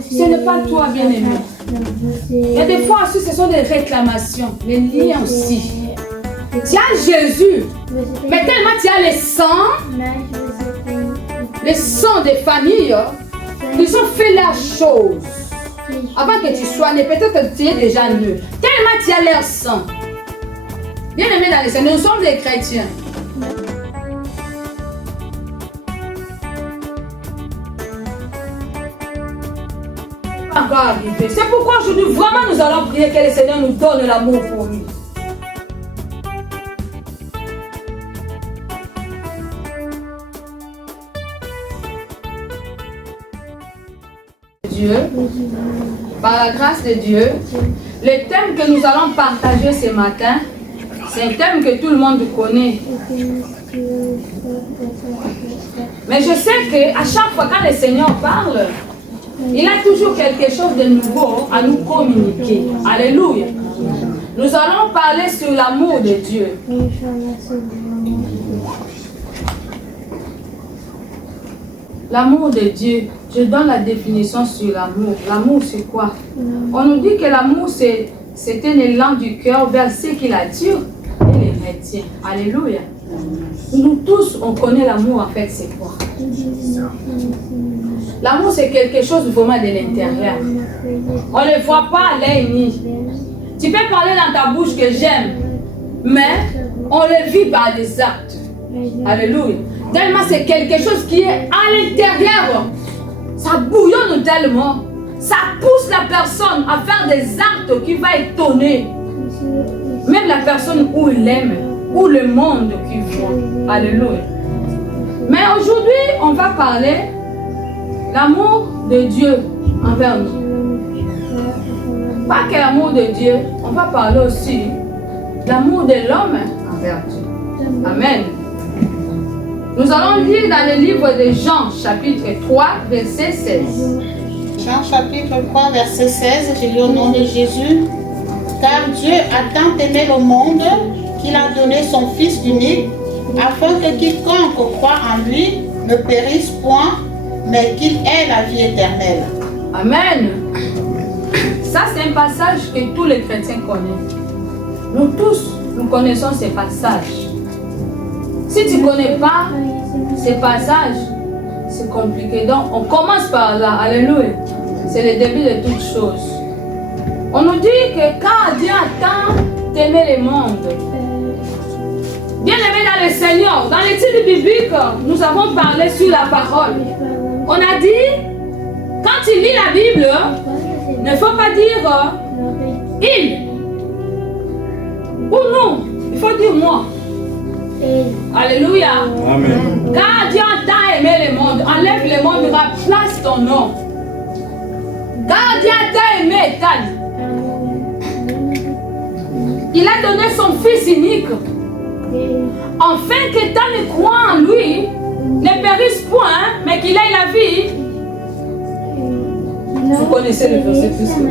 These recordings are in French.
Ce n'est pas toi, bien-aimé. Il y a des fois aussi, ce sont des réclamations, les liens aussi. Tu as Jésus, mais tellement tu as les sangs des familles, ils ont fait la chose. Avant que tu sois né, peut-être que tu es déjà né. Tellement tu as leur sang. Bien-aimé dans les Seigneur, nous sommes des chrétiens. Encore arrivé. C'est pourquoi aujourd'hui, vraiment, nous allons prier que le Seigneur nous donne l'amour pour lui. Dieu, par la grâce de Dieu, le thème que nous allons partager ce matin, c'est un thème que tout le monde connaît. Mais je sais qu'à chaque fois quand le Seigneur parle, il a toujours quelque chose de nouveau à nous communiquer. Alléluia. Nous allons parler sur l'amour de Dieu. L'amour de Dieu. Je donne la définition sur l'amour. L'amour, c'est quoi? On nous dit que l'amour, c'est un élan du cœur vers ce qui l'attire et les maintient. Alléluia. Nous tous, on connaît l'amour, en fait, c'est quoi? L'amour, c'est quelque chose vraiment de l'intérieur. On ne le voit pas à l'œil ni. Tu peux parler dans ta bouche que j'aime, mais on le vit par des actes. Alléluia. Tellement c'est quelque chose qui est à l'intérieur. Ça bouillonne tellement. Ça pousse la personne à faire des actes qui vont étonner. Même la personne où il aime, ou le monde qui voit. Alléluia. Mais aujourd'hui, on va parler l'amour de Dieu envers nous. Pas que l'amour de Dieu, on va parler aussi l'amour de l'homme envers Dieu. Amen. Nous allons lire dans le livre de Jean, chapitre 3, verset 16. Jean, chapitre 3, verset 16, je lis au nom de Jésus. Car Dieu a tant aimé le monde qu'il a donné son Fils unique, afin que quiconque croit en lui ne périsse point, mais qu'il ait la vie éternelle. Amen. Ça, c'est un passage que tous les chrétiens connaissent. Nous tous, nous connaissons ces passages. Si tu ne connais pas ces passages, c'est compliqué. Donc, on commence par là. Alléluia. C'est le début de toutes choses. On nous dit que quand Dieu a tant aimé le monde, bien aimé dans le Seigneur, dans l'étude biblique, nous avons parlé sur la parole. On a dit, quand tu lis la Bible, il ne faut pas dire il ou nous, il faut dire moi. Alléluia. Amen. Car Dieu a tant aimé le monde, enlève le monde, remplace ton nom. Car Dieu a tant aimé Ethan. Il a donné son Fils unique, afin qu'Ethan ne croit en lui, ne périsse point, mais qu'il ait la vie. Vous connaissez le verset plus que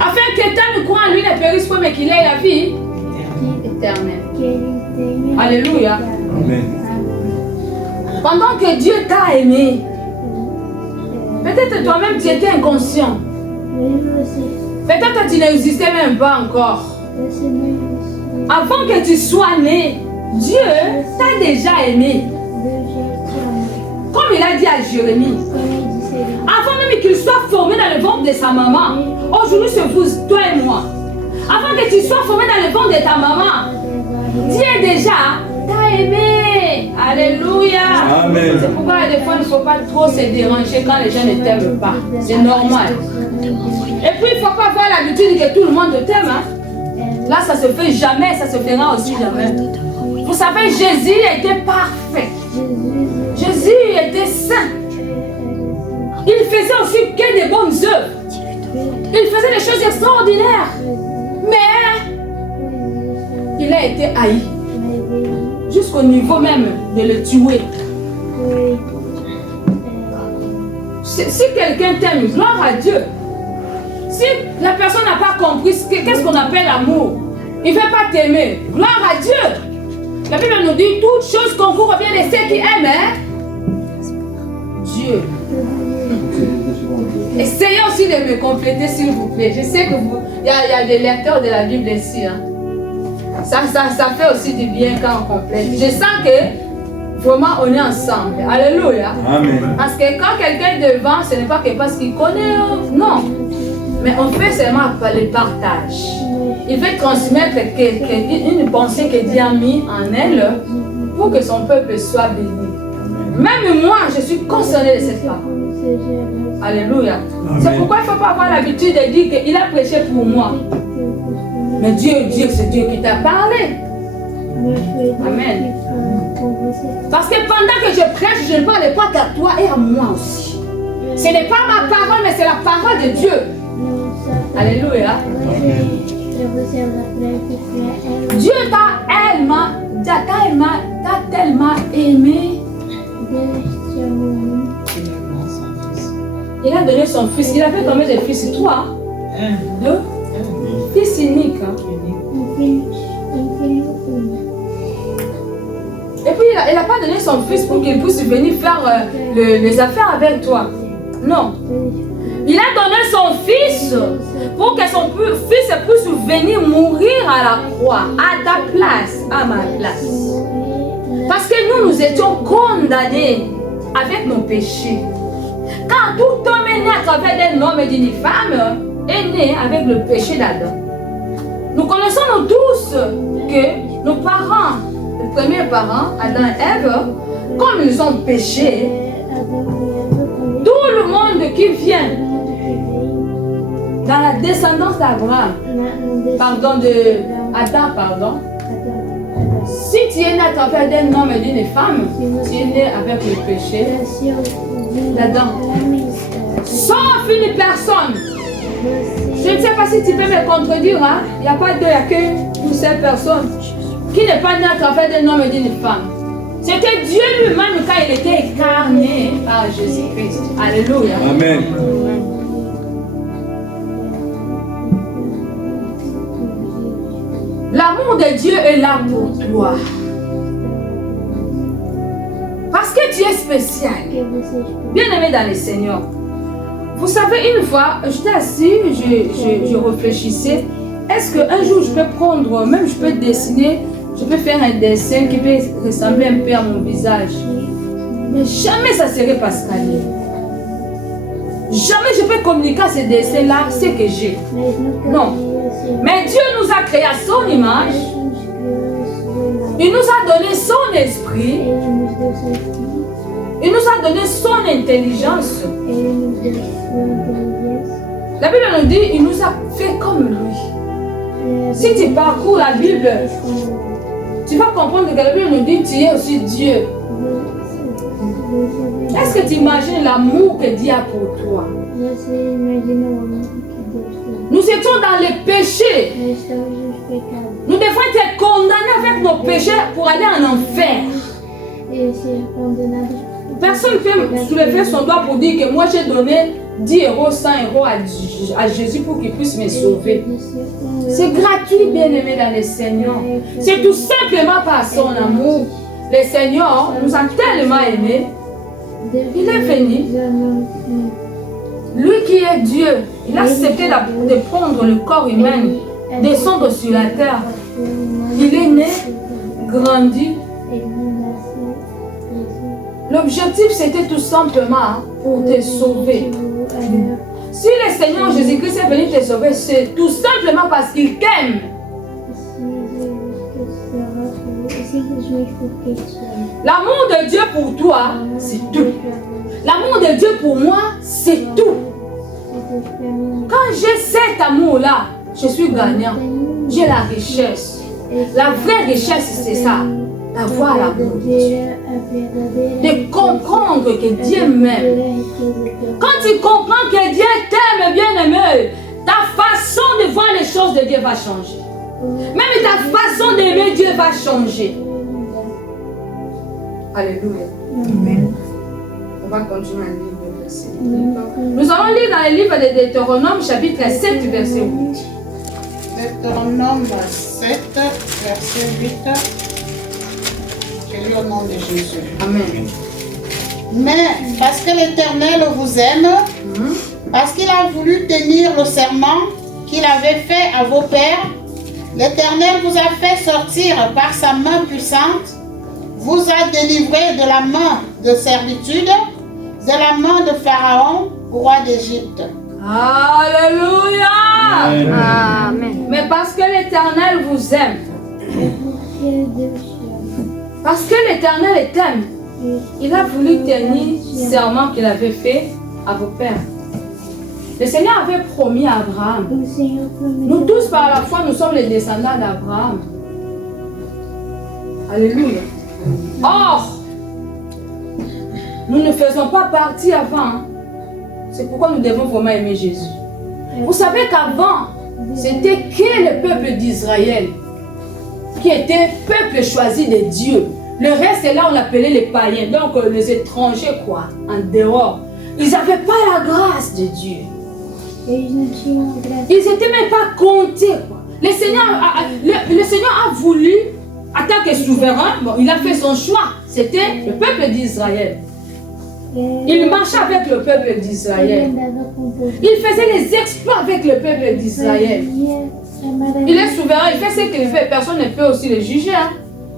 afin qu'Ethan ne croit en lui, ne périsse point, mais qu'il ait la vie éternelle. Alléluia. Amen. Pendant que Dieu t'a aimé, peut-être toi-même tu étais inconscient. Peut-être que tu n'existais même pas encore. Avant que tu sois né, Dieu t'a déjà aimé. Comme il a dit à Jérémie. Avant même qu'il soit formé dans le ventre de sa maman. Aujourd'hui c'est vous, toi et moi. Avant que tu sois formé dans le ventre de ta maman, Dieu déjà t'a aimé. Alléluia. Amen. C'est pourquoi des fois il ne faut pas trop se déranger quand les gens ne t'aiment pas. C'est normal. Et puis il ne faut pas avoir l'habitude que tout le monde t'aime. Hein? Là ça se fait jamais, ça se fera aussi jamais. Vous savez, Jésus était parfait. Jésus était saint. Il faisait aussi que des bonnes œuvres. Il faisait des choses extraordinaires. Mais il a été haï. Jusqu'au niveau même de le tuer. Si quelqu'un t'aime, gloire à Dieu. Si la personne n'a pas compris qu'est-ce qu'on appelle l'amour, il ne veut pas t'aimer. Gloire à Dieu. La Bible nous dit toutes choses concourent au bien de ceux qui aiment. Hein? Dieu. Essayez aussi de me compléter, s'il vous plaît. Je sais que il y a des lecteurs de la Bible ici. Hein. Ça fait aussi du bien quand on complète. Je sens que vraiment on est ensemble. Alléluia. Amen. Parce que quand quelqu'un est devant, ce n'est pas que parce qu'il connaît. Non. Mais on fait seulement le partage. Il veut transmettre une pensée que Dieu a mis en elle pour que son peuple soit béni. Même moi, je suis concernée de cette parole. Alléluia. C'est pourquoi il ne faut pas avoir l'habitude de dire qu'il a prêché pour moi. Mais Dieu, c'est Dieu qui t'a parlé. Amen. Parce que pendant que je prêche, je ne parle pas qu'à toi et à moi aussi. Ce n'est pas ma parole, mais c'est la parole de Dieu. Alléluia. Dieu t'a tellement aimé. Il a donné son fils. Il a fait combien de fils? 3? 2? Fils unique. Hein? Et puis il n'a pas donné son fils pour qu'il puisse venir faire les affaires avec toi. Non. Il a donné son fils pour que son fils puisse venir mourir à la croix, à ta place, à ma place. Parce que nous étions condamnés avec nos péchés. Car tout homme est né à travers d'un homme et d'une femme est né avec le péché d'Adam. Nous connaissons nous tous que nos parents, les premiers parents, Adam et Ève, comme ils ont péché, tout le monde qui vient dans la descendance d'Abraham, Adam, si tu es né à travers d'un homme et d'une femme, tu es né avec le péché d'Adam. Sauf une personne. Je ne sais pas si tu peux me contredire, hein? Il n'y a pas deux, il n'y a qu'une seule personne qui n'est pas née à travers d'un homme et d'une femme. C'était Dieu lui-même quand il était incarné par Jésus-Christ. Alléluia. Amen. L'amour de Dieu est là pour toi. Parce que tu es spécial. Bien aimé dans le Seigneur. Vous savez, une fois, j'étais assis, je réfléchissais. Est-ce qu'un jour je peux prendre, même je peux dessiner, je peux faire un dessin qui peut ressembler un peu à mon visage. Mais jamais ça serait pascalien. Jamais je peux communiquer à ce dessin-là ce que j'ai. Non. Mais Dieu nous a créé à son image. Il nous a donné son esprit. Il nous a donné son intelligence. La Bible nous dit, il nous a fait comme lui. Si tu parcours la Bible, tu vas comprendre que la Bible nous dit, tu es aussi Dieu. Est-ce que tu imagines l'amour que Dieu a pour toi? Nous étions dans les péchés. Nous devons être condamnés avec nos péchés pour aller en enfer. Personne ne peut soulever son doigt pour dire que moi j'ai donné 10 euros, 100 euros à Jésus pour qu'il puisse me sauver. C'est gratuit, bien-aimé dans le Seigneur. C'est tout simplement par son amour. Le Seigneur nous a tellement aimés. Il est venu. Lui qui est Dieu, il a accepté de prendre le corps humain, descendre sur la terre. Il est né, grandi. L'objectif c'était tout simplement pour te sauver. Si le Seigneur Jésus-Christ est venu te sauver, c'est tout simplement parce qu'il t'aime. L'amour de Dieu pour toi, c'est tout. L'amour de Dieu pour moi, c'est tout. Quand j'ai cet amour-là, je suis gagnant. J'ai la richesse. La vraie richesse, c'est ça. D'avoir l'amour de Dieu. De comprendre que Dieu m'aime. Quand tu comprends que Dieu t'aime, bien-aimé, ta façon de voir les choses de Dieu va changer. Même ta façon d'aimer Dieu va changer. Alléluia. Amen. On va continuer à lire le verset. Nous allons lire dans le livre de Deutéronome, chapitre 7, verset 8. Deutéronome 7, verset 8. Je lis au nom de Jésus. Amen. Mais parce que l'Éternel vous aime, parce qu'il a voulu tenir le serment qu'il avait fait à vos pères, l'Éternel vous a fait sortir par sa main puissante, vous a délivré de la main de servitude, de la main de Pharaon, roi d'Égypte. Alléluia. Amen. Mais parce que l'Éternel vous aime, parce que l'Éternel t'aime, il a voulu tenir le serment qu'il avait fait à vos pères. Le Seigneur avait promis à Abraham. Nous tous par la foi, nous sommes les descendants d'Abraham. Alléluia. Or, nous ne faisons pas partie avant. C'est pourquoi nous devons vraiment aimer Jésus. Vous savez qu'avant, c'était que le peuple d'Israël qui était peuple choisi de Dieu. Le reste, c'est là on appelait les païens, donc les étrangers quoi, en dehors. Ils n'avaient pas la grâce de Dieu. Ils n'étaient même pas comptés quoi. Le Seigneur a voulu, en tant que souverain, bon, il a fait son choix. C'était le peuple d'Israël. Il marchait avec le peuple d'Israël. Il faisait les exploits avec le peuple d'Israël. Il est souverain, il fait ce qu'il fait. Personne ne peut aussi le juger. Hein.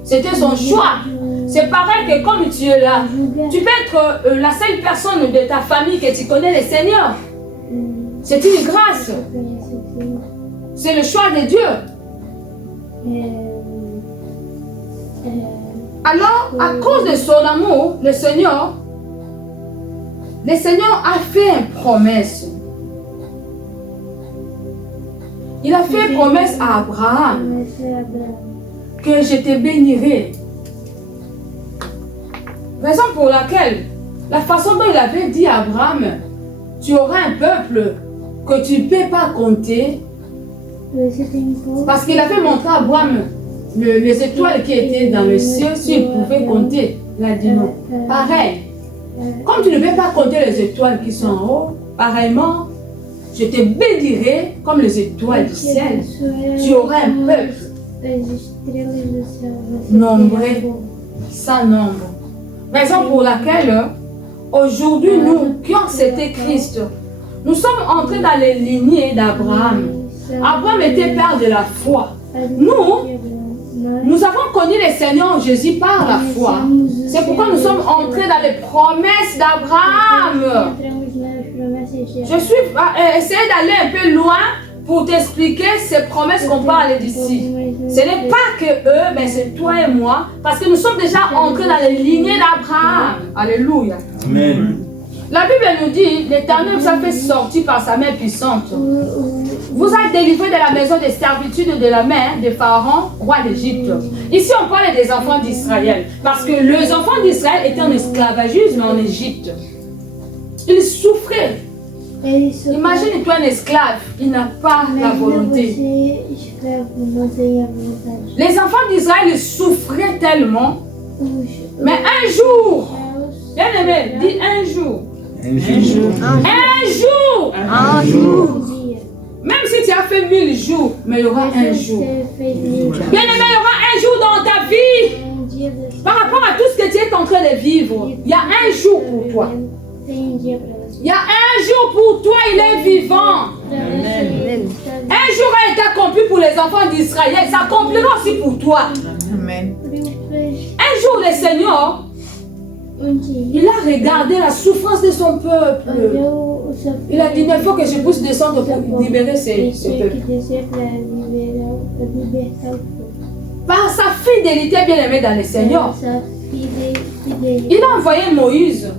C'était son choix. C'est pareil que comme tu es là, tu peux être la seule personne de ta famille que tu connais le Seigneur. C'est une grâce. C'est le choix de Dieu. Alors, à cause de son amour, le Seigneur a fait une promesse. Il a fait une promesse à Abraham que je te bénirai. Raison pour laquelle, la façon dont il avait dit à Abraham, tu auras un peuple que tu ne peux pas compter. Parce qu'il avait montré à Abraham les étoiles qui étaient dans le ciel, s'il pouvait compter. Il a dit non. Pareil. Comme tu ne peux pas compter les étoiles qui sont en haut, pareillement, je te bénirai comme les étoiles du ciel. Tu auras un peuple nombreux, sans nombre. Raison pour laquelle, aujourd'hui, nous qui avons accepté Christ, nous sommes entrés dans les lignées d'Abraham. Abraham était père de la foi. Nous avons connu le Seigneur Jésus par la foi. C'est pourquoi nous sommes entrés dans les promesses d'Abraham. Je suis essayé d'aller un peu loin pour t'expliquer ces promesses qu'on parle d'ici. Ce n'est pas que eux, mais c'est toi et moi, parce que nous sommes déjà entrés dans les lignées d'Abraham. Alléluia. Amen. La Bible nous dit, l'Éternel vous a fait sortir par sa main puissante. Vous a délivré de la maison de servitude de la main de Pharaon, roi d'Égypte. Ici, on parle des enfants d'Israël. Parce que les enfants d'Israël étaient en esclavagisme en Égypte. Ils souffraient. Imagine-toi un esclave, il n'a pas la volonté. Les enfants d'Israël ils souffraient tellement. Mais un jour, bien aimé, dis un jour. Un jour. Un jour. Un jour. Même si tu as fait 1000 jours, mais il y aura un jour. Bien aimé, il y aura un jour dans ta vie. Par rapport à tout ce que tu es en train de vivre, il y a un jour pour toi. Il y a un jour pour toi, il est vivant. Amen. Un jour a été accompli pour les enfants d'Israël, ça accomplira aussi pour toi. Amen. Un jour, le Seigneur, il a regardé la souffrance de son peuple. Il a dit, il faut que je puisse descendre pour libérer ce peuple. Par sa fidélité bien aimée dans le Seigneur, il a envoyé Moïse.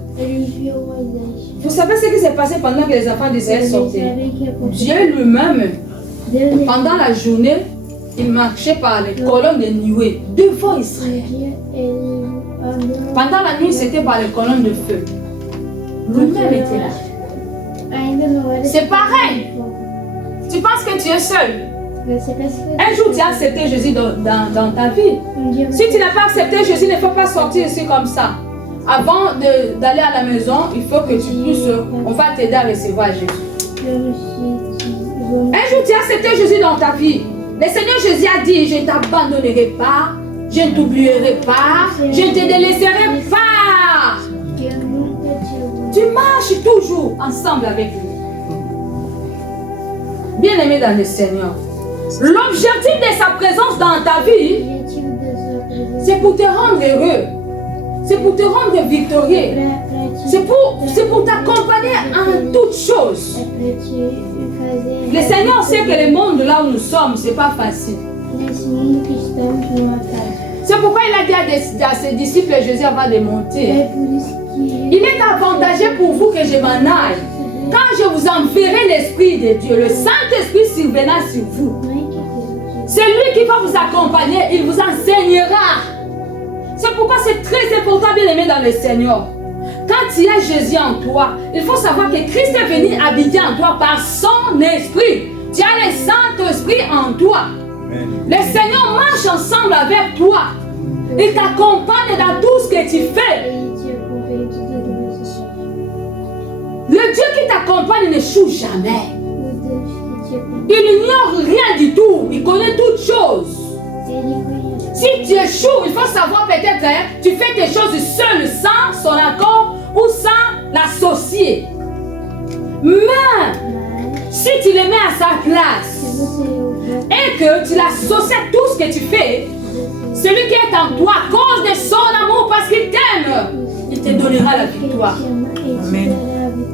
Vous savez ce qui s'est passé pendant que les enfants d'Israël sortaient? Dieu lui-même, pendant la journée, il marchait par les colonnes de nuée devant Israël. Pendant la nuit, c'était par les colonnes de feu. Lui-même était là. C'est pareil. Tu penses que tu es seul. Un jour, tu as accepté Jésus dans ta vie. Si tu n'as pas accepté Jésus, il ne faut pas sortir ici comme ça. Avant d'aller à la maison, il faut que tu puisses, on va t'aider à recevoir Jésus. Un jour, tu as accepté Jésus dans ta vie. Le Seigneur Jésus a dit, je ne t'abandonnerai pas, je ne t'oublierai pas, je ne te délaisserai pas. Tu marches toujours ensemble avec lui. Bien-aimé dans le Seigneur, l'objectif de sa présence dans ta vie, c'est pour te rendre heureux. C'est pour te rendre victorieux. C'est pour t'accompagner en toutes choses. Le Seigneur sait que le monde là où nous sommes, ce n'est pas facile. C'est pourquoi il a dit à ses disciples, Jésus avant de monter, il est avantageux pour vous que je m'en aille. Quand je vous enverrai l'Esprit de Dieu, le Saint-Esprit surviendra sur vous. C'est lui qui va vous accompagner, il vous enseignera. C'est pourquoi c'est très important, bien aimé dans le Seigneur. Quand il y a Jésus en toi, il faut savoir que Christ est venu habiter en toi par son esprit. Tu as le Saint-Esprit en toi. Le Seigneur marche ensemble avec toi. Il t'accompagne dans tout ce que tu fais. Le Dieu qui t'accompagne n'échoue jamais. Il n'ignore rien du tout. Il connaît toutes choses. Si tu échoues, il faut savoir peut-être, tu fais tes choses seul, sans son accord ou sans l'associer. Mais si tu le mets à sa place et que tu l'associes à tout ce que tu fais, celui qui est en toi, à cause de son amour, parce qu'il t'aime, il te donnera la victoire. Amen.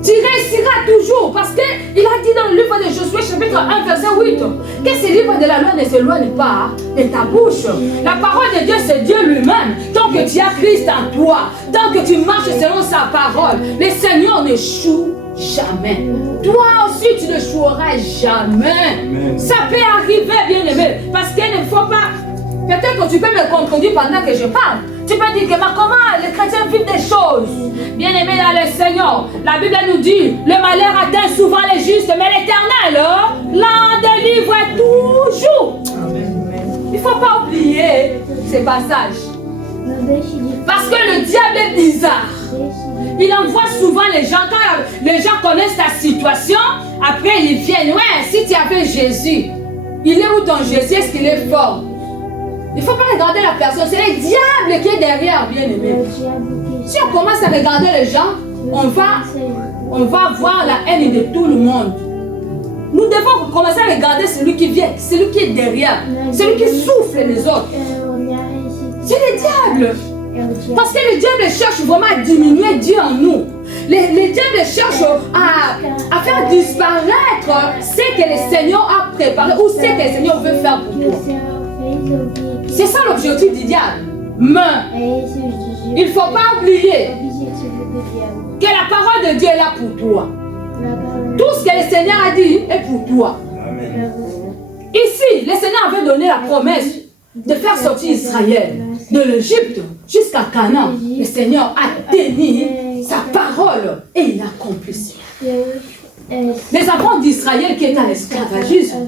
Tu réussiras toujours parce qu'il a dit dans le livre de Josué chapitre 1 verset 8 que ce livre de la loi ne s'éloigne pas de ta bouche. La parole de Dieu c'est Dieu lui-même. Tant que tu as Christ en toi, tant que tu marches selon sa parole, le Seigneur n'échoue jamais. Toi aussi tu n'échoueras jamais. Amen. Ça peut arriver bien aimé parce qu'il ne faut pas. Peut-être que tu peux me contredire pendant que je parle. Tu peux dire que comment les chrétiens vivent des choses. Bien aimé dans le Seigneur, la Bible nous dit, le malheur atteint souvent les justes, mais l'Éternel l'en délivre toujours. Il ne faut pas oublier ces passages. Parce que le diable est bizarre. Il envoie souvent les gens, quand les gens connaissent ta situation, après ils viennent, ouais, si tu avais Jésus, il est où ton Jésus? Est-ce qu'il est fort? Il ne faut pas regarder la personne, c'est le diable qui est derrière, bien aimé. Si on commence à regarder les gens, on va voir la haine de tout le monde. Nous devons commencer à regarder celui qui vient, celui qui est derrière, celui qui souffle les autres. C'est le diable. Parce que le diable cherche vraiment à diminuer Dieu en nous. Le diable cherche à faire disparaître ce que le Seigneur a préparé ou ce que le Seigneur veut faire pour toi. C'est ça l'objectif du diable. Mais il ne faut pas oublier que la parole de Dieu est là pour toi. Tout ce que le Seigneur a dit est pour toi. Amen. Ici, le Seigneur avait donné la promesse de faire sortir Israël de l'Égypte jusqu'à Canaan. Le Seigneur a tenu sa parole et il a accompli. Les enfants d'Israël qui étaient à l'esclavagisme,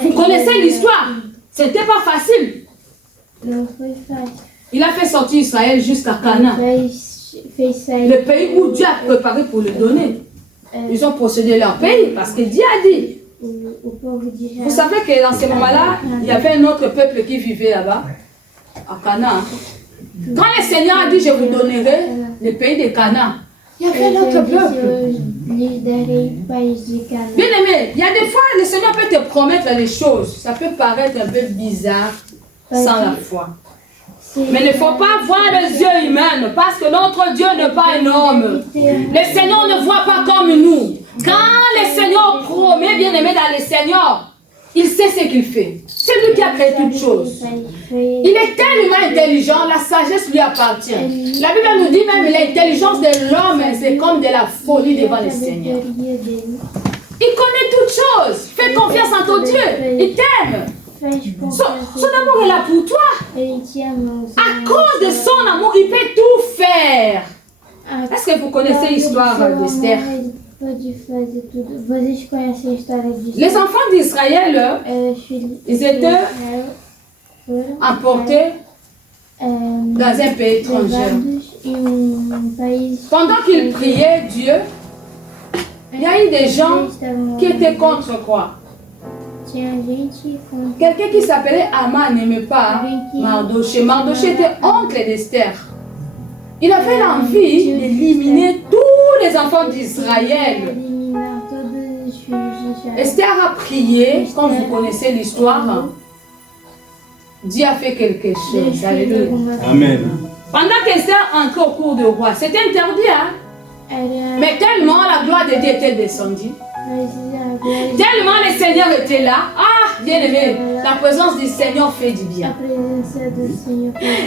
vous connaissez l'histoire. C'était pas facile. Il a fait sortir Israël jusqu'à Canaan, le pays où Dieu a préparé pour le donner. Ils ont procédé leur pays parce que Dieu a dit. Vous savez que dans ce moment-là, il y avait un autre peuple qui vivait là-bas, à Canaan. Quand le Seigneur a dit, je vous donnerai le pays de Canaan, il y avait un autre peuple. Bien aimé, il y a des fois, le Seigneur peut te promettre des choses. Ça peut paraître un peu bizarre sans la foi. Mais il ne faut pas voir les yeux humains parce que notre Dieu n'est pas un homme. Le Seigneur ne voit pas comme nous. Quand le Seigneur promet, bien aimé dans le Seigneur, il sait ce qu'il fait. C'est lui qui a créé toutes choses. Il est tellement intelligent, la sagesse lui appartient. La Bible nous dit même l'intelligence de l'homme, c'est comme de la folie devant le Seigneur. Il connaît toutes choses. Fais confiance en ton Dieu. Il t'aime. Son amour est là pour toi. À cause de son amour, il peut tout faire. Est-ce que vous connaissez l'histoire d'Esther? Les enfants d'Israël, ils étaient emportés dans un pays étranger. Pendant qu'ils priaient Dieu, il y a eu des gens qui étaient contre quoi? Quelqu'un qui s'appelait Aman n'aimait pas Mardoché. Mardoché était oncle d'Esther. Il avait l'envie d'éliminer tous les enfants d'Israël, Esther a prié, comme vous connaissez l'histoire. Dieu a fait quelque chose. Alléluia. Amen. Pendant qu'Esther entrait au cours du roi, c'était interdit, hein? Mais tellement la gloire de Dieu était descendue, tellement le Seigneur était là. Ah, bien aimé, la présence du Seigneur fait du bien.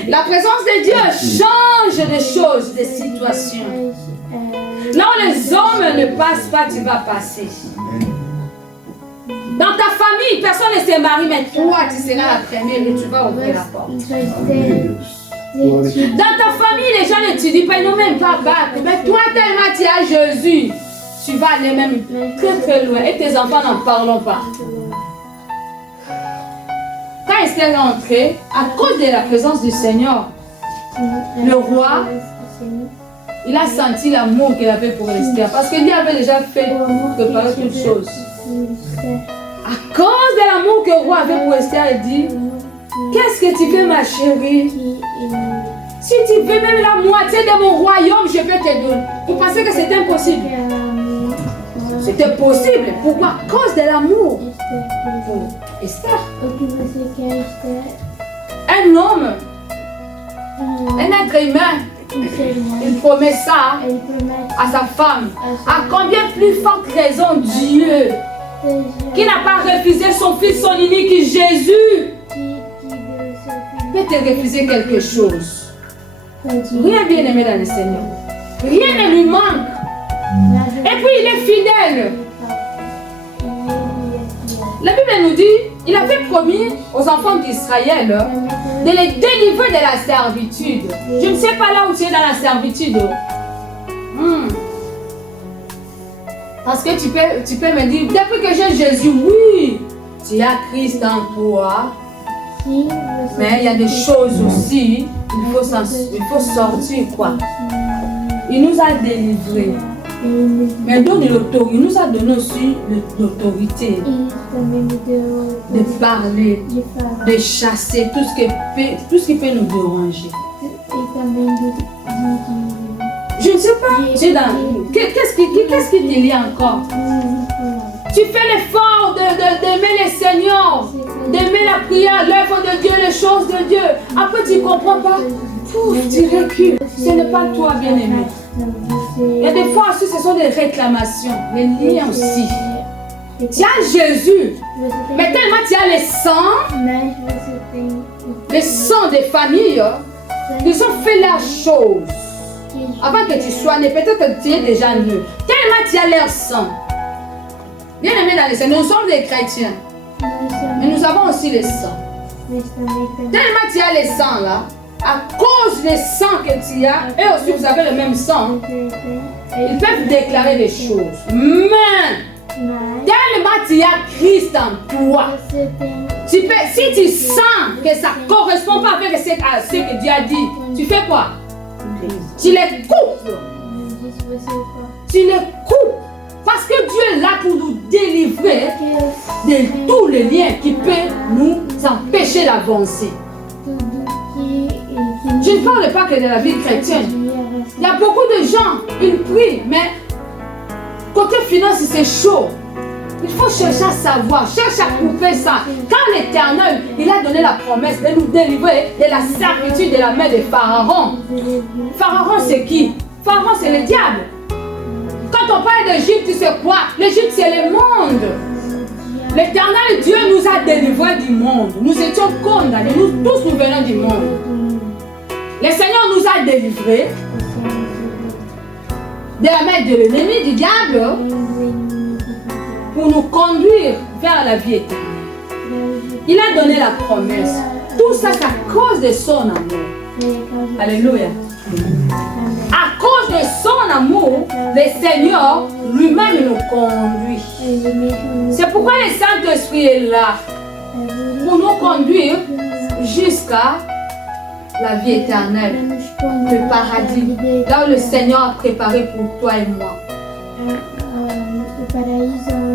La présence de Dieu change des choses, des situations. Là où les hommes ne passent pas, tu vas passer. Dans ta famille, personne ne se marie, mais toi, tu seras la première et tu vas ouvrir la porte. Dans ta famille, les gens ne te disent pas, ils n'ont même pas battre. Mais toi, tellement tu as Jésus, tu vas aller même très très loin. Et tes enfants n'en parlent pas. Quand Esther est entrée, à cause de la présence du Seigneur, le roi, il a senti l'amour qu'il avait pour Esther. Parce que Dieu avait déjà fait préparer toutes choses. À cause de l'amour que le roi avait pour Esther, il dit, qu'est-ce que tu veux, ma chérie? Si tu veux même la moitié de mon royaume, je peux te donner. Vous pensez que c'est impossible? C'était possible. Pourquoi? À cause de l'amour pour Esther. Un homme, un être humain, il promet ça à sa femme. À combien plus forte raison Dieu, qui n'a pas refusé son fils, son unique Jésus, peut te refuser quelque chose. Rien bien aimé dans le Seigneur. Rien ne lui manque. Et puis il est fidèle. La Bible nous dit, il avait promis aux enfants d'Israël de les délivrer de la servitude. Je ne sais pas là où tu es dans la servitude. Parce que tu peux me dire, depuis que j'ai Jésus, oui, tu as Christ en toi. Mais il y a des choses aussi, il faut sortir quoi. Il nous a délivrés. Mais il nous a donné aussi l'autorité de parler, de chasser tout ce qui peut nous déranger. Je ne sais pas, qu'est-ce qui te lie encore? Tu fais l'effort d'aimer le Seigneur, d'aimer la prière, l'œuvre de Dieu, les choses de Dieu. Après, tu ne comprends pas. Tu recules. Ce n'est pas toi, bien-aimé. Il y a des fois aussi, ce sont des réclamations, des liens aussi. Tu as Jésus, mais tellement tu as les sangs des familles, ils ont fait la chose. Avant que tu sois né, peut-être que tu es déjà né. Tellement tu as leur sang. Bien aimé dans les Seigneur, nous sommes des chrétiens. Mais nous avons aussi les sangs. Tellement tu as les sangs là, à cause des sangs que tu as, et aussi vous avez le même sang, ils peuvent déclarer des choses. Mais tellement tu as Christ en toi, si tu sens que ça ne correspond pas avec ce que Dieu a dit, tu fais quoi? Tu les coupes. Tu les coupes. Parce que Dieu est là pour nous délivrer de tous les liens qui peuvent nous empêcher d'avancer. Je ne parle pas que de la vie chrétienne. Il y a beaucoup de gens, ils prient, mais côté finance, c'est chaud. Il faut chercher à savoir, chercher à couper ça. Quand l'Éternel, il a donné la promesse de nous délivrer de la servitude de la main de Pharaon. Pharaon, c'est qui? Pharaon, c'est le diable. Quand on parle d'Égypte, tu sais quoi? L'Égypte, c'est le monde. L'Éternel Dieu nous a délivrés du monde. Nous étions condamnés. Nous tous, nous venons du monde. Le Seigneur nous a délivrés de la main de l'ennemi, du diable, pour nous conduire vers la vie éternelle. Il a donné la promesse. Tout ça, c'est à cause de son amour. Alléluia. À cause de son amour, le Seigneur lui-même nous conduit. C'est pourquoi le Saint-Esprit est là pour nous conduire jusqu'à la vie éternelle, le paradis, là où le Seigneur a préparé pour toi et moi.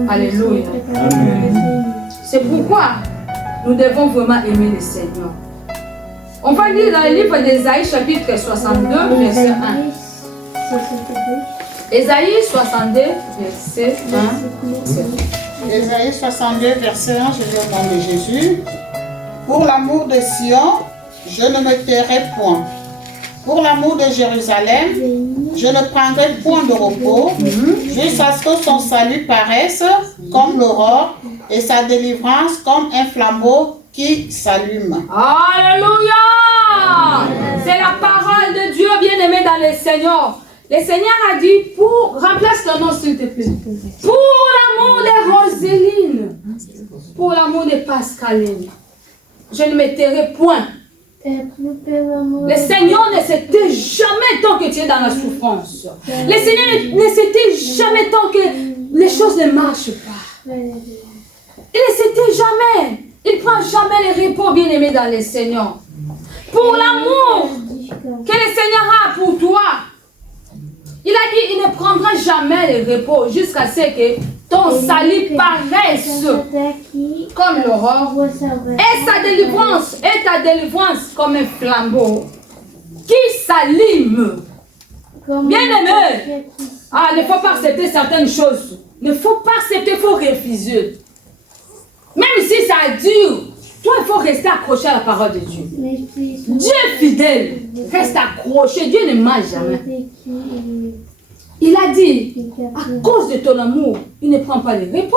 Alléluia. C'est pourquoi nous devons vraiment aimer le Seigneur. On va lire dans le livre d'Ésaïe, chapitre 62, verset 1. Ésaïe 62, verset 1. Ésaïe 62, verset 1, je lis au nom de Jésus. Pour l'amour de Sion, je ne me tairai point. Pour l'amour de Jérusalem, je ne prendrai point de repos, jusqu'à ce que son salut paraisse comme l'aurore et sa délivrance comme un flambeau qui s'allume. Alléluia! C'est la parole de Dieu bien-aimé dans le Seigneur. Le Seigneur a dit, remplace ton nom s'il te plaît. Pour l'amour de Roséline, pour l'amour de Pascaline, je ne me tairai point. Le Seigneur ne se tait jamais tant que tu es dans la souffrance. Le Seigneur ne se tait jamais tant que les choses ne marchent pas. Il ne se tait jamais. Il ne prend jamais le repos bien-aimé dans le Seigneur. Pour l'amour que le Seigneur a pour toi, il a dit, il ne prendra jamais le repos jusqu'à ce que ton salut paraisse comme l'aurore et sa délivrance, et ta délivrance comme un flambeau qui s'allume. Bien-aimé, il ne faut pas accepter certaines choses. Il ne faut pas accepter, il faut refuser. Même si ça dure, toi il faut rester accroché à la parole de Dieu. Dieu est fidèle, reste accroché, Dieu ne ment jamais. Il a dit, à cause de ton amour, il ne prend pas le repos.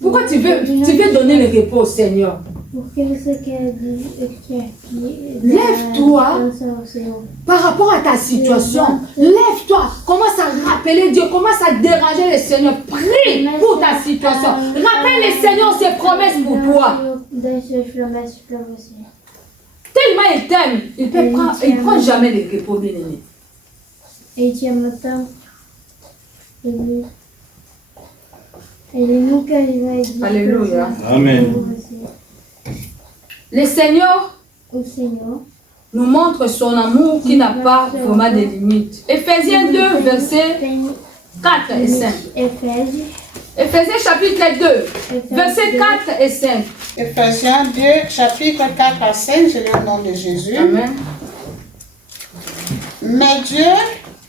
Pourquoi tu veux donner le repos au Seigneur? Lève-toi par rapport à ta situation. Lève-toi. Commence à rappeler Dieu. Commence à déranger le Seigneur. Prie pour ta situation. Rappelle le Seigneur ses promesses pour toi. Tellement il t'aime, il ne prend jamais le repos, bien-aimé. Alléluia. Amen. Le Seigneur nous montre son amour qui n'a pas vraiment de limites. Éphésiens 2, versets 4 et 5. Éphésiens chapitre 2, versets 4 et 5. Éphésiens 2, chapitre 4 à 5, je lis au nom de Jésus. Amen. Mais Dieu,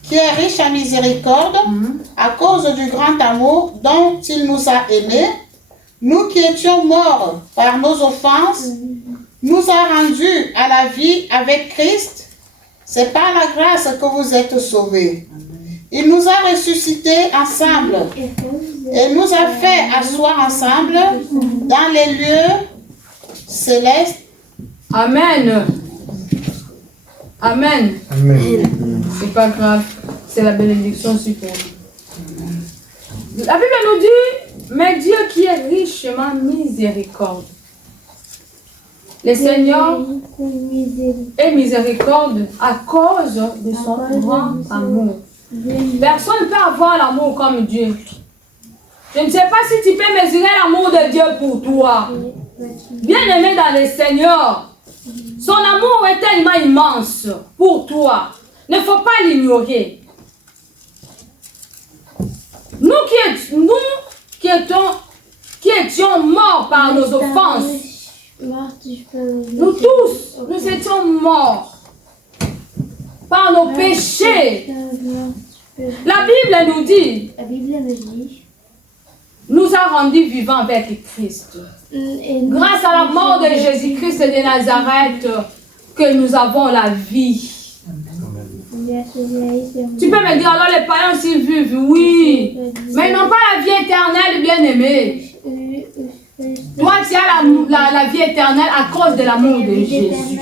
qui est riche en miséricorde, à cause du grand amour dont il nous a aimés, nous qui étions morts par nos offenses, nous a rendus à la vie avec Christ. C'est par la grâce que vous êtes sauvés. Il nous a ressuscités ensemble et nous a fait asseoir ensemble dans les lieux célestes. Amen. Amen. C'est pas grave, c'est la bénédiction aussi pour nous. La Bible nous dit, mais Dieu qui est richement miséricorde. Le Seigneur est miséricorde à cause de son grand amour. Personne ne peut avoir l'amour comme Dieu. Je ne sais pas si tu peux mesurer l'amour de Dieu pour toi. Bien-aimé dans le Seigneur, son amour est tellement immense pour toi. Il ne faut pas l'ignorer. Nous qui étions morts par nos offenses, nous tous, nous étions morts par nos péchés. La Bible nous dit, nous a rendus vivants avec Christ. Grâce à la mort de Jésus-Christ de Nazareth, que nous avons la vie. Tu peux me dire, alors les païens aussi vivent, oui, mais ils n'ont pas la vie éternelle, bien-aimé. Toi, tu as la vie éternelle à cause de l'amour de Jésus.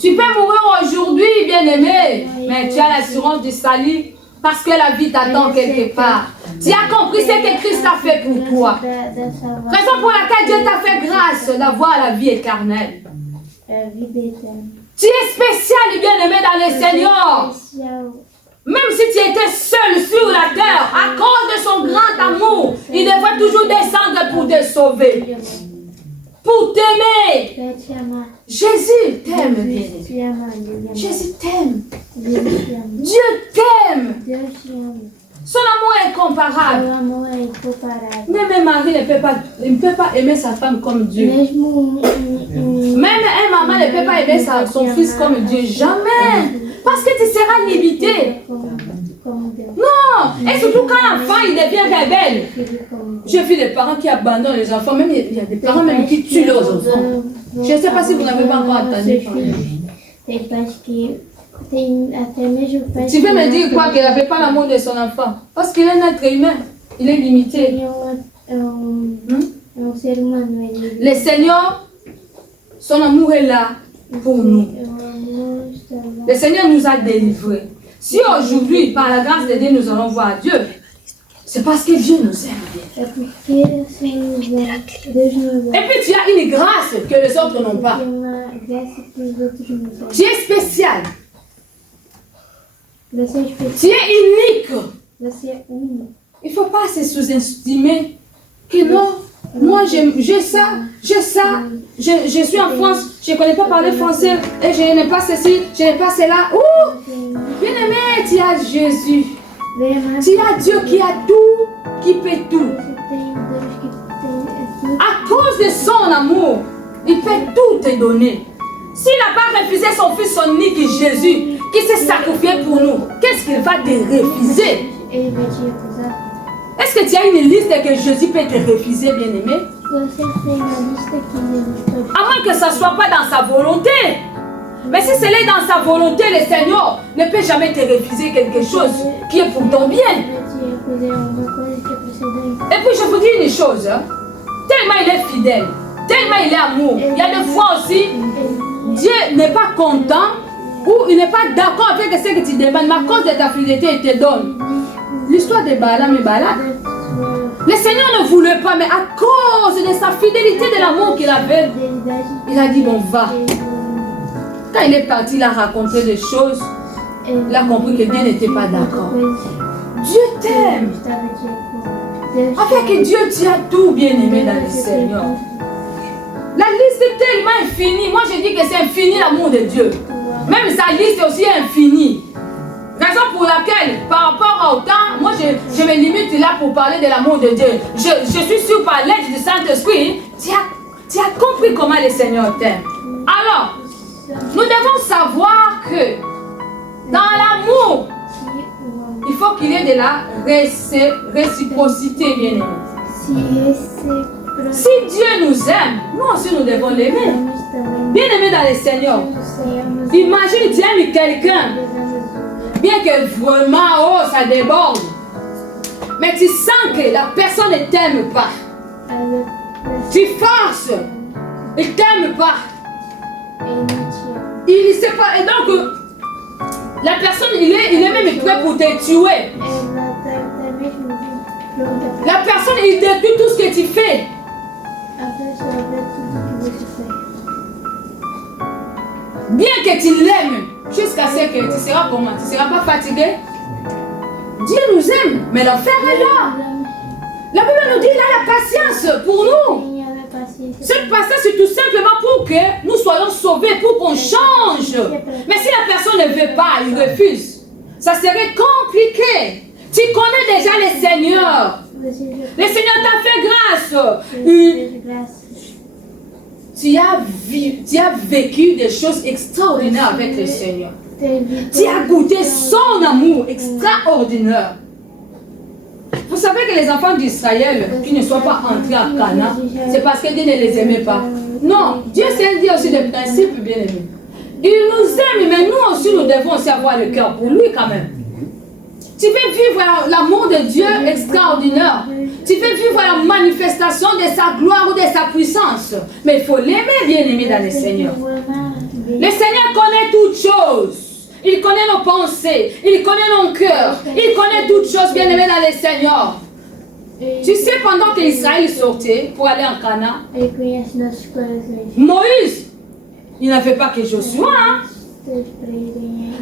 Tu peux mourir aujourd'hui, bien-aimé, mais tu as l'assurance du salut parce que la vie t'attend quelque part. Tu as compris ce que Christ a fait pour toi. Raison pour laquelle Dieu t'a fait grâce d'avoir la vie éternelle. Tu es spécial, bien-aimé dans le Seigneur. Même si tu étais seul sur la terre, à cause de son grand amour, il devrait toujours descendre pour te sauver. Pour t'aimer. Jésus t'aime, bien-aimé. Jésus t'aime. Dieu t'aime. Son amour est incomparable. Même Marie ne peut pas aimer sa femme comme Dieu. Même un maman ne peut pas aimer son fils comme Dieu. Jamais. Parce que tu seras limité. Non. Et surtout quand l'enfant il devient rebelle. J'ai vu des parents qui abandonnent les enfants. Même il y a des parents même qui tuent leurs enfants. Je ne sais pas si vous n'avez pas encore entendu parler. Tu peux me dire quoi qu'il n'avait pas l'amour de son enfant? Parce qu'il est un être humain. Il est limité. Le Seigneur, son amour est là pour nous. Le Seigneur nous a délivrés. Si aujourd'hui, par la grâce de Dieu, nous allons voir Dieu, c'est parce que Dieu nous aime. Et puis tu as une grâce que les autres n'ont pas. Tu es spécial. Tu es unique. Il ne faut pas se sous-estimer que non, moi j'ai ça, je suis en France, je ne connais pas parler français et je n'ai pas ceci, je n'ai pas cela. Bien-aimé, tu as Jésus. Tu as Dieu qui a tout, qui peut tout. À cause de son amour, il peut tout te donner. S'il n'a pas refusé son fils, son unique Jésus, qui s'est sacrifié pour nous, qu'est-ce qu'il va te refuser? Est-ce que tu as une liste que Jésus peut te refuser, bien-aimé? À moins que ça ne soit pas dans sa volonté. Mais si c'est dans sa volonté, le Seigneur ne peut jamais te refuser quelque chose qui est pour ton bien. Et puis je vous dis une chose, tellement il est fidèle, tellement il est amour. Il y a des fois aussi, Dieu n'est pas content ou il n'est pas d'accord avec ce que tu demandes, mais à cause de ta fidélité, il te donne. L'histoire de Balaam et Balak, le Seigneur ne voulait pas, mais à cause de sa fidélité, de l'amour qu'il avait, il a dit bon, va. Quand il est parti, il a raconté des choses, il a compris que Dieu n'était pas d'accord. Dieu t'aime. Avec Dieu, tu as tout bien aimé dans le Seigneur. La liste est tellement infinie. Moi, je dis que c'est infini l'amour de Dieu. Même sa liste est aussi infinie. Raison pour laquelle, par rapport au temps, moi je me limite là pour parler de l'amour de Dieu. Je suis sûr par l'aide du Saint-Esprit, tu as compris comment le Seigneur t'aime. Alors, nous devons savoir que dans l'amour, il faut qu'il y ait de la réciprocité, bien-aimé. Si Dieu nous aime, nous aussi nous devons l'aimer. Bien-aimé dans le Seigneur, imagine tu aimes quelqu'un. Bien que vraiment, ça déborde. Mais tu sens que la personne ne t'aime pas. Tu forces. Il ne t'aime pas. Il ne sait pas. Et donc, la personne, il est même prêt pour te tuer. La personne, il détruit tout ce que tu fais. Bien que tu l'aimes, jusqu'à ce que tu seras comment? Tu ne seras pas fatigué? Dieu nous aime, mais l'affaire est là. La Bible nous dit qu'il a la patience pour nous. Cette patience, c'est tout simplement pour que nous soyons sauvés, pour qu'on change. Mais si la personne ne veut pas, il refuse, ça serait compliqué. Tu connais déjà le Seigneur. Le Seigneur t'a fait grâce. Tu as vécu des choses extraordinaires avec le Seigneur. Tu as goûté son amour extraordinaire. Vous savez que les enfants d'Israël qui ne sont pas entrés à Canaan, c'est parce que Dieu ne les aimait pas. Non, Dieu c'est un Dieu aussi de principes, bien aimé. Il nous aime, mais nous aussi nous devons aussi avoir le cœur pour lui quand même. Tu veux vivre l'amour de Dieu extraordinaire. Tu veux vivre la manifestation de sa gloire ou de sa puissance. Mais il faut l'aimer, bien aimé dans le Seigneur. Le Seigneur connaît toutes choses. Il connaît nos pensées. Il connaît nos cœurs. Il connaît toutes choses, bien aimé dans le Seigneur. Tu sais, pendant qu'Israël sortait pour aller en Canaan, Moïse, il n'avait pas que Josué. Hein?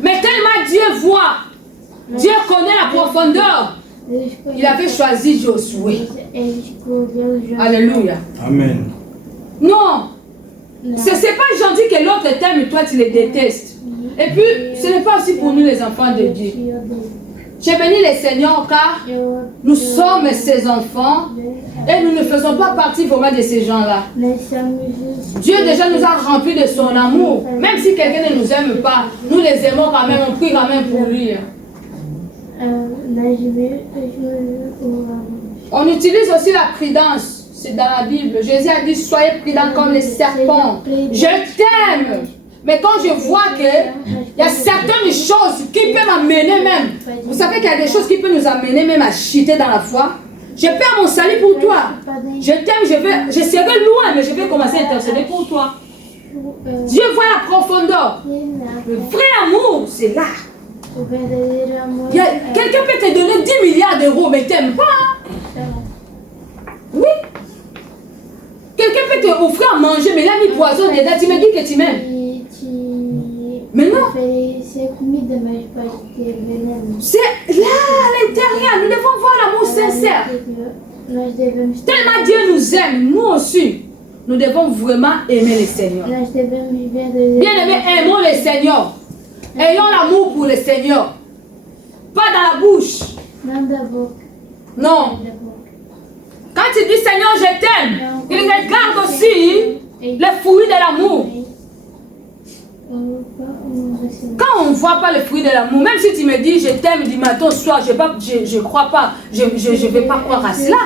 Mais tellement Dieu voit, Dieu connaît la profondeur. Il avait choisi Josué. Alléluia. Amen. Non. Ce n'est pas gentil que l'autre t'aime et toi tu le détestes. Et puis, ce n'est pas aussi pour nous les enfants de Dieu. J'ai béni le Seigneur car nous sommes ses enfants et nous ne faisons pas partie vraiment de ces gens-là. Dieu déjà nous a remplis de son amour. Même si quelqu'un ne nous aime pas, nous les aimons quand même, on prie quand même pour lui. On utilise aussi la prudence. C'est dans la Bible. Jésus a dit, soyez prudents comme les serpents. Je t'aime. Mais quand je vois qu'il y a certaines choses qui peuvent m'amener même. Vous savez qu'il y a des choses qui peuvent nous amener même à chuter dans la foi. Je perds mon salut pour toi. Je t'aime, je serai loin, mais je vais commencer à intercéder pour toi. Dieu voit la profondeur. Le vrai amour, c'est là. Quelqu'un peut te donner 10 milliards d'euros, mais tu n'aimes pas. Oui. Quelqu'un peut te offrir à manger, mais il a mis poison dedans. Tu me dis que tu m'aimes. Mais non. C'est là, à l'intérieur. Nous devons voir l'amour sincère. Tellement Dieu nous aime, nous aussi. Nous devons vraiment aimer le Seigneur. Bien-aimés, aimons le Seigneur. Ayons l'amour pour le Seigneur. Pas dans la bouche. Non. Quand tu dis Seigneur, je t'aime, il regarde aussi les fruits de l'amour. Quand on ne voit pas le fruit de l'amour, même si tu me dis je t'aime du matin au soir, je ne crois pas, je ne vais pas croire à cela.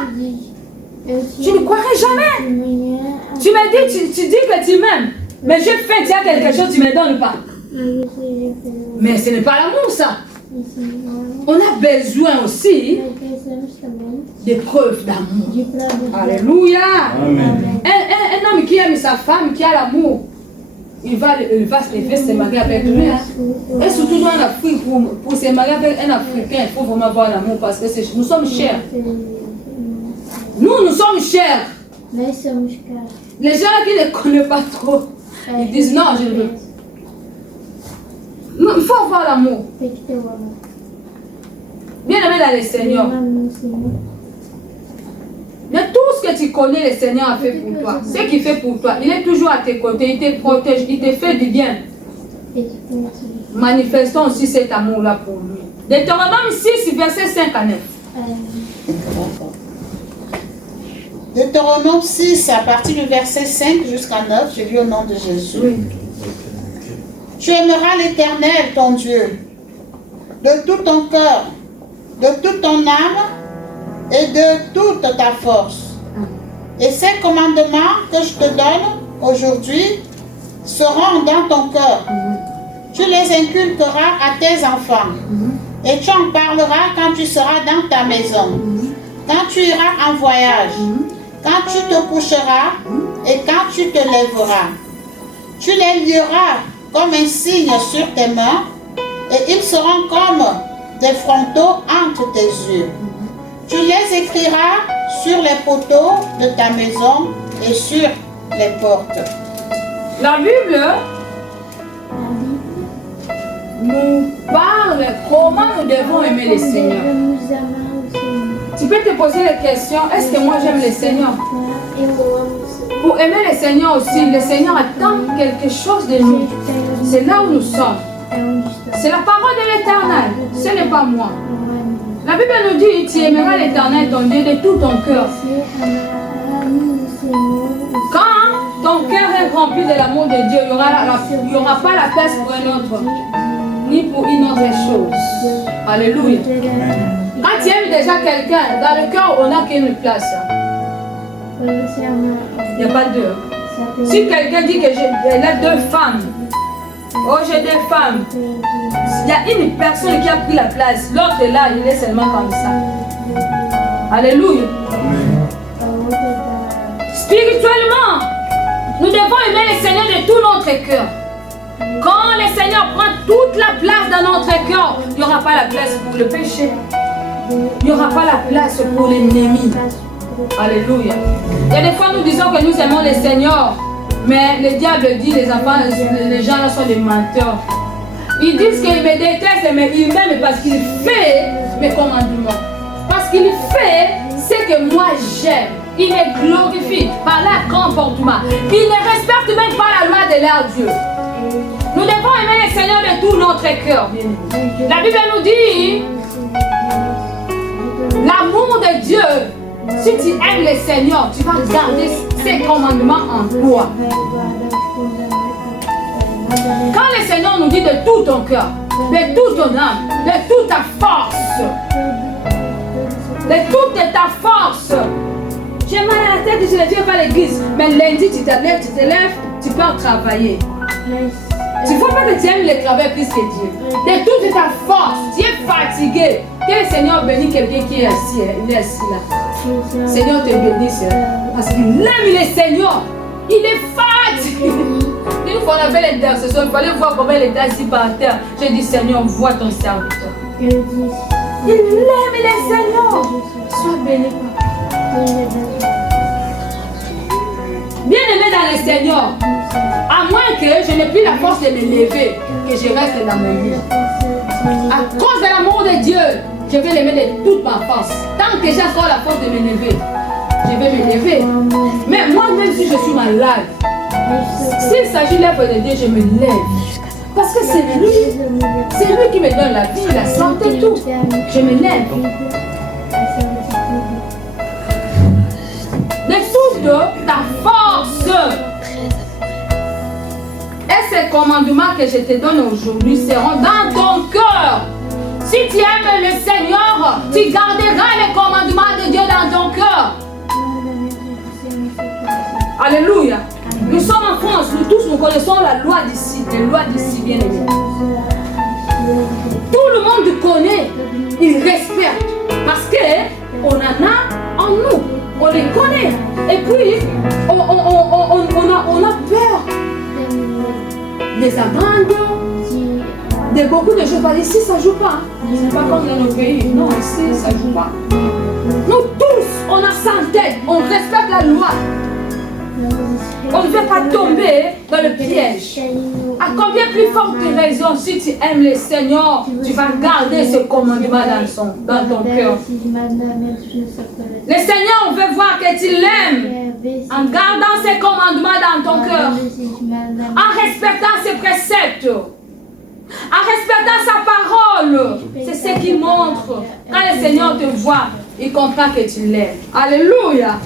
Je ne croirai jamais. Tu me dis, tu dis que tu m'aimes, mais je fais, tu as quelque chose, tu ne me donnes pas. Mais ce n'est pas l'amour, ça. On a besoin aussi des preuves d'amour. Alléluia. Un homme qui aime sa femme, qui a l'amour, il va se marier avec lui. Et surtout en Afrique, pour se marier avec un Africain, il faut vraiment avoir l'amour parce que nous sommes chers. Nous sommes chers. Les gens qui ne connaissent pas trop, ils disent non, je ne veux. Non, il faut avoir l'amour. Bien aimé dans le Seigneur. De tout ce que tu connais, le Seigneur a fait pour toi. Ce qu'il fait pour toi, il est toujours à tes côtés, il te protège, il te fait du bien. Manifestons aussi cet amour-là pour lui. Deutéronome 6, verset 5 à 9. Deutéronome 6, à partir du verset 5 jusqu'à 9, je lis au nom de Jésus. Oui. Tu aimeras l'Éternel, ton Dieu, de tout ton cœur, de toute ton âme et de toute ta force. Et ces commandements que je te donne aujourd'hui seront dans ton cœur. Tu les inculqueras à tes enfants. Et tu en parleras quand tu seras dans ta maison, quand tu iras en voyage, quand tu te coucheras et quand tu te lèveras. Tu les lieras comme un signe sur tes mains, et ils seront comme des frontaux entre tes yeux. Tu les écriras sur les poteaux de ta maison et sur les portes. La Bible nous parle comment nous devons aimer le Seigneur. Tu peux te poser la question, est-ce que moi j'aime le Seigneur? Pour aimer le Seigneur aussi, le Seigneur attend quelque chose de nous. C'est là où nous sommes. C'est la parole de l'Éternel, ce n'est pas moi. La Bible nous dit, tu aimeras l'Éternel, ton Dieu, de tout ton cœur. Quand ton cœur est rempli de l'amour de Dieu, il n'y aura pas la place pour un autre, ni pour une autre chose. Alléluia. Quand tu aimes déjà quelqu'un, dans le cœur, on n'a qu'une place. Il n'y a pas deux. Si quelqu'un dit qu'elle a deux femmes, oh j'ai deux femmes, il y a une personne qui a pris la place, l'autre est là, il est seulement comme ça. Alléluia. Spirituellement, nous devons aimer le Seigneur de tout notre cœur. Quand le Seigneur prend toute la place dans notre cœur, il n'y aura pas la place pour le péché. Il n'y aura pas la place pour l'ennemi. Alléluia. Il y a des fois nous disons que nous aimons le Seigneur, mais le diable dit, les enfants, les gens là sont des menteurs. Ils disent qu'ils me détestent, mais ils m'aiment parce qu'ils font mes commandements. Parce qu'ils font ce que moi j'aime. Ils me glorifient par leur comportement. Ils ne respectent même pas la loi de leur Dieu. Nous devons aimer le Seigneur de tout notre cœur. La Bible nous dit, l'amour de Dieu, si tu aimes le Seigneur, tu vas garder ses commandements en toi. Quand le Seigneur nous dit de tout ton cœur, de toute ton âme, de toute ta force. De toute ta force. J'ai mal à la tête, je ne viens pas à l'église. Mais lundi, tu te lèves, tu pars travailler. Il ne faut pas que tu aimes le travail plus que Dieu. De toute ta force, tu es fatigué. Que le Seigneur bénisse quelqu'un qui est assis, il est assis là. Seigneur te bénisse. Parce qu'il aime le Seigneur. Il est fatigué. Une fois on avait l'intercession, il fallait voir comment il était assis par terre. J'ai dit Seigneur, vois ton serviteur. Il aime le Seigneur. Sois béni. Bien aimé dans le Seigneur. À moins que je n'ai plus la force de me lever, que je reste dans mon lit. À cause de l'amour de Dieu, je vais l'aimer de toute ma force. Tant que j'ai encore la force de me lever, je vais me lever. Mais moi, même si je suis malade, s'il s'agit de l'œuvre de Dieu, je me lève. Parce que c'est lui qui me donne la vie, la santé, tout. Je me lève. De toute ta force. Et ces commandements que je te donne aujourd'hui seront dans ton cœur. Si tu aimes le Seigneur, tu garderas les commandements de Dieu dans ton cœur. Alléluia. Nous sommes en France, nous tous nous connaissons la loi d'ici, les lois d'ici bien aimées. Tout le monde connaît, il respecte. Parce qu'on en a en nous, on les connaît. Et puis, on a peur des amendes, de beaucoup de choses. Ici, ça ne joue pas. Ce n'est pas comme dans nos pays. Non, ici, ça ne joue pas. Nous tous, on a ça en tête. On respecte la loi. On ne veut pas tomber dans le piège. À combien plus forte raison, si tu aimes le Seigneur, tu vas garder ce commandement dans ton cœur. Le Seigneur veut voir que tu l'aimes en gardant ses commandements dans ton cœur, en respectant ses préceptes, en respectant sa parole. C'est ce qui montre. Quand le Seigneur te voit, il comprend que tu l'aimes. Alléluia.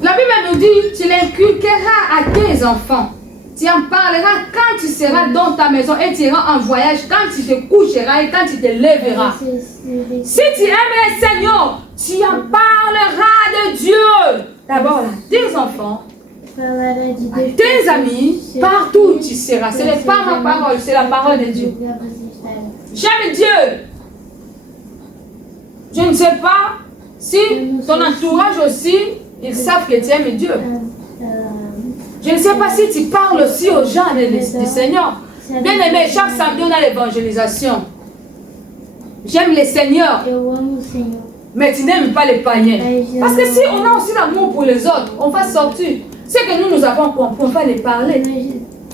La Bible nous dit, tu l'inculqueras à tes enfants. Tu en parleras quand tu seras dans ta maison et tu iras en voyage, quand tu te coucheras et quand tu te lèveras. Si tu aimes le Seigneur, tu en parleras de Dieu. D'abord à tes enfants, à tes amis, partout où tu seras. Ce n'est pas ma parole, c'est la parole de Dieu. J'aime Dieu. Je ne sais pas si ton entourage aussi, ils savent que tu aimes Dieu. Je ne sais pas si tu parles aussi aux gens du Seigneur. Bien aimé, chaque samedi on a l'évangélisation. J'aime le Seigneur, mais tu n'aimes pas les païens. Parce que si on a aussi l'amour pour les autres, on va sortir. Ce que nous avons compris, on va les parler.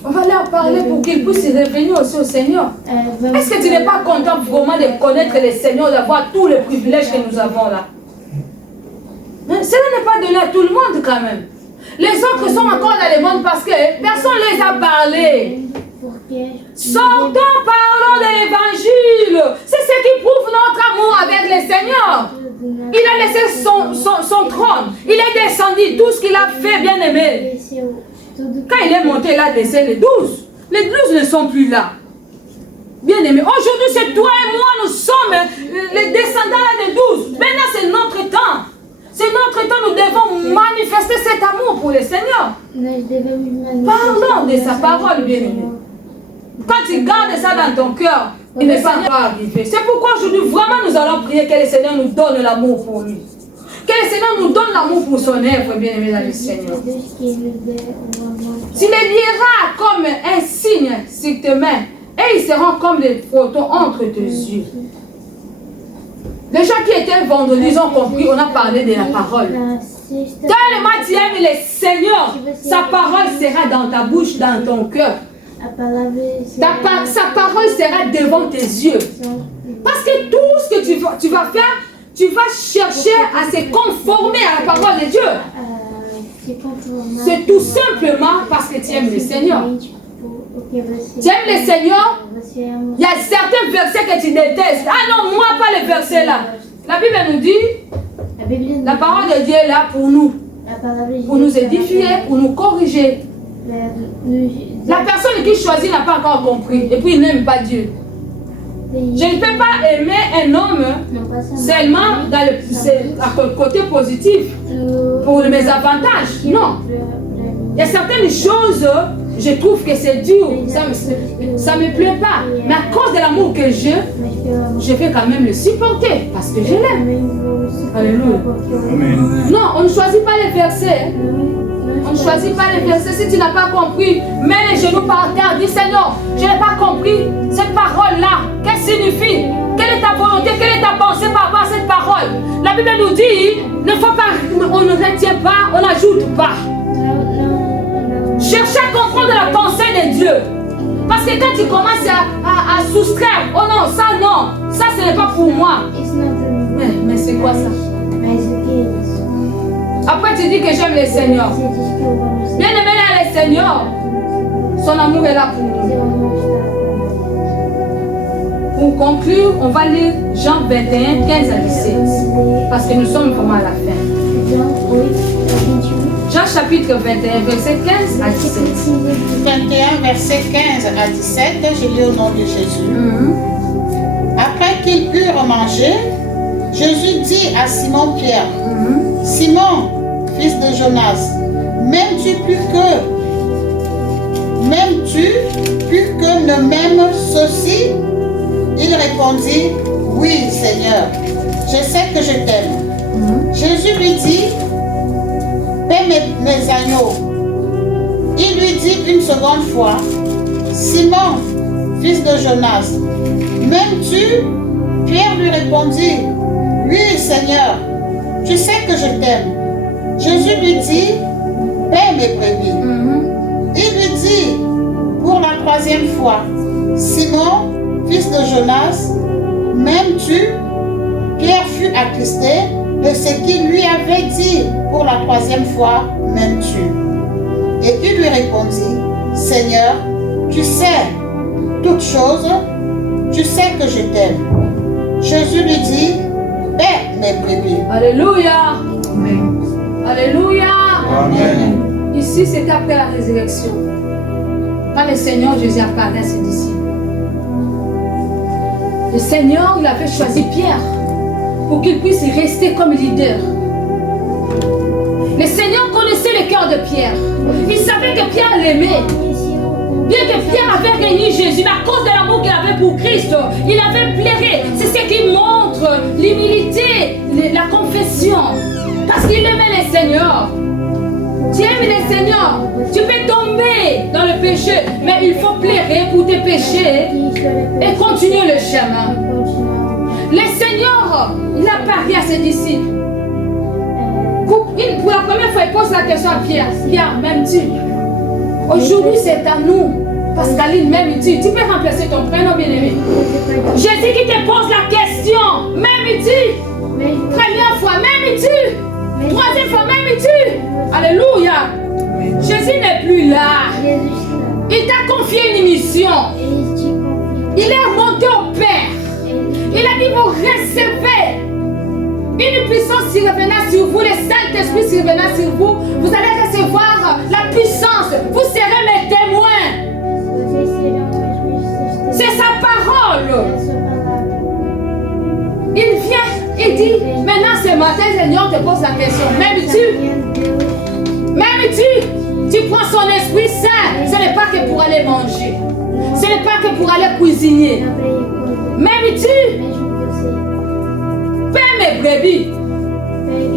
On va leur parler pour qu'ils puissent revenir aussi au Seigneur. Est-ce que tu n'es pas content vraiment de connaître le Seigneur, d'avoir tous les privilèges que nous avons là? Mais cela n'est pas donné à tout le monde quand même. Les autres sont encore dans le monde parce que personne ne les a parlé. Sortons, parlons de l'évangile. C'est ce qui prouve notre amour avec le Seigneur. Il a laissé son trône. Il est descendu. Tout ce qu'il a fait, bien aimé. Quand il est monté, il a laissé les 12. Les 12 ne sont plus là. Bien aimé. Aujourd'hui, c'est toi et moi, nous sommes les descendants là des 12. Maintenant, c'est notre temps. C'est notre temps, nous devons manifester cet amour pour le Seigneur. Parlons de sa parole, bien aimé. Quand tu gardes ça dans ton cœur, il ne va pas arriver. C'est pourquoi aujourd'hui, vraiment, nous allons prier que le Seigneur nous donne l'amour pour lui. Que le Seigneur nous donne l'amour pour son œuvre, bien aimé dans le Seigneur. Tu les lieras comme un signe sur tes mains, et ils seront comme des photos entre tes yeux. Les gens qui étaient vendredis, ils ont compris, on a parlé de la parole. Tellement tu aimes le Seigneur, sa parole sera dans ta bouche, dans ton cœur. Sa parole sera devant tes yeux. Parce que tout ce que tu vas faire, tu vas chercher à se conformer à la parole de Dieu. C'est tout simplement parce que tu aimes le Seigneur. Tu aimes le Seigneur? Il y a certains versets que tu détestes. Ah non, moi pas les versets là. La Bible nous dit, la parole de Dieu est là pour nous. Pour nous édifier, pour nous corriger. La personne qui choisit n'a pas encore compris et puis il n'aime pas Dieu. Je ne peux pas aimer un homme seulement dans le côté positif pour mes avantages. Non. Il y a certaines choses, je trouve que c'est dur, ça ne me plaît pas. Mais à cause de l'amour que j'ai, je vais quand même le supporter parce que je l'aime. Alléluia. Non, on ne choisit pas les versets. On ne choisit pas les versets. Si tu n'as pas compris, mets les genoux par terre. Dis Seigneur, je n'ai pas compris cette parole-là. Qu'elle signifie? Quelle est ta volonté? Quelle est ta pensée par rapport à cette parole? La Bible nous dit, ne faut pas, on ne retient pas, on n'ajoute pas. Cherchez à comprendre la pensée de Dieu. Parce que quand tu commences à soustraire, oh non, ça ce n'est pas pour moi. Mais c'est quoi ça? Après tu dis que j'aime le Seigneur. Bien aimé là, le Seigneur, son amour est là pour nous. Pour conclure, on va lire Jean 21, 15 à 17. Parce que nous sommes vraiment à la fin. Jean chapitre 21, verset 15 à 17. 21, verset 15 à 17, je lis au nom de Jésus. Après qu'ils eurent mangé, Jésus dit à Simon-Pierre, Simon, fils de Jonas, m'aimes-tu plus que ne m'aime ceci? Il répondit, oui, Seigneur, je sais que je t'aime. Jésus lui dit, paie mes agneaux. Il lui dit une seconde fois, Simon, fils de Jonas, m'aimes-tu? Pierre lui répondit, oui, Seigneur, tu sais que je t'aime. Jésus lui dit, paie mes brebis. Il lui dit pour la troisième fois, Simon, fils de Jonas, m'aimes-tu? Pierre fut attristé de ce qu'il lui avait dit pour la troisième fois, m'aimes-tu? Et il lui répondit, Seigneur, tu sais toutes choses, tu sais que je t'aime. Jésus lui dit, paie mes brebis. Alléluia. Amen. Alléluia. Amen. Ici, c'est après la résurrection. Quand le Seigneur Jésus apparaît à ses disciples. Le Seigneur, il avait choisi Pierre pour qu'il puisse rester comme leader. Le Seigneur connaissait le cœur de Pierre. Il savait que Pierre l'aimait. Bien que Pierre avait régné Jésus, mais à cause de l'amour qu'il avait pour Christ, il avait pleuré. C'est ce qui montre l'humilité, la confession. Parce qu'il aimait le Seigneur. Tu aimes le Seigneur. Tu peux tomber dans le péché, mais il faut pleurer pour tes péchés et continuer le chemin. Le Seigneur, il a parlé à ses disciples. Pour la première fois, il pose la question à Pierre. Pierre, m'aimes-tu? Aujourd'hui, c'est à nous. Pascaline, m'aimes-tu? Tu peux remplacer ton prénom bien-aimé. Jésus qui te pose la question. M'aimes-tu? Première fois, m'aimes-tu? Troisième fois, m'aimes-tu? Alléluia. Jésus n'est plus là. Il t'a confié une mission. Il est remonté au Père. Il a dit, vous recevez une puissance qui reviendra sur vous, le Saint-Esprit qui reviendra sur vous. Vous allez recevoir la puissance. Vous serez mes témoins. C'est sa parole. Il vient, il dit, maintenant ce matin, Seigneur te pose la question. M'aimes-tu? M'aimes-tu? Tu prends son Esprit Saint. Ce n'est pas que pour aller manger. Ce n'est pas que pour aller cuisiner. M'aimes-tu? Paie mes brebis.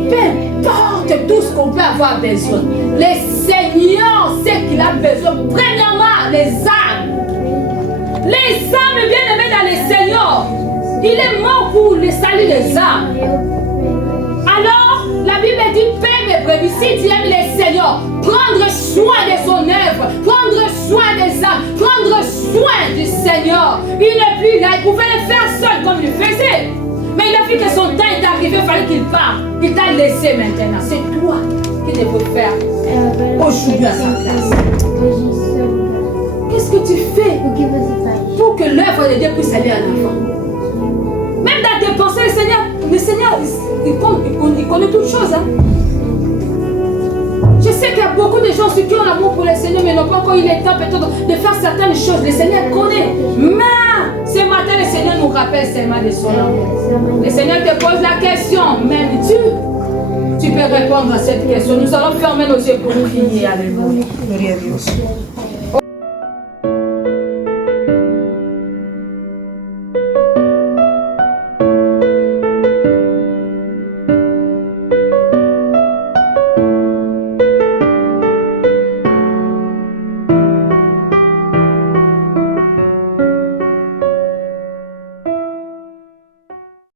Peu importe tout ce qu'on peut avoir besoin. Le Seigneur sait qu'il a besoin. Premièrement, les âmes. Les âmes bien-aimées dans le Seigneur. Il est mort pour le salut des âmes. Alors, la Bible dit, paie mes brebis. Si tu aimes le Seigneur, prendre soin de son œuvre, prendre soin des âmes, prendre soin du Seigneur. Il n'est plus là. Il pouvait le faire seul comme il le faisait. Mais il a vu que son temps est arrivé, il fallait qu'il parte. Il t'a laissé maintenant. C'est toi qui devrais faire aujourd'hui à sa place. Qu'est-ce que tu fais pour que l'œuvre de Dieu puisse aller à l'avant? Même dans tes pensées, le Seigneur il connaît toutes choses. Hein? Je sais qu'il y a beaucoup de gens qui ont l'amour pour le Seigneur, mais n'ont pas encore eu le temps peut-être de faire certaines choses. Le Seigneur connaît. Mais ce matin, le Seigneur nous rappelle seulement de son amour. Le Seigneur te pose la question, m'aimes-tu? Tu peux répondre à cette question. Nous allons fermer nos yeux pour prier. Alléluia. Gloria a Dios.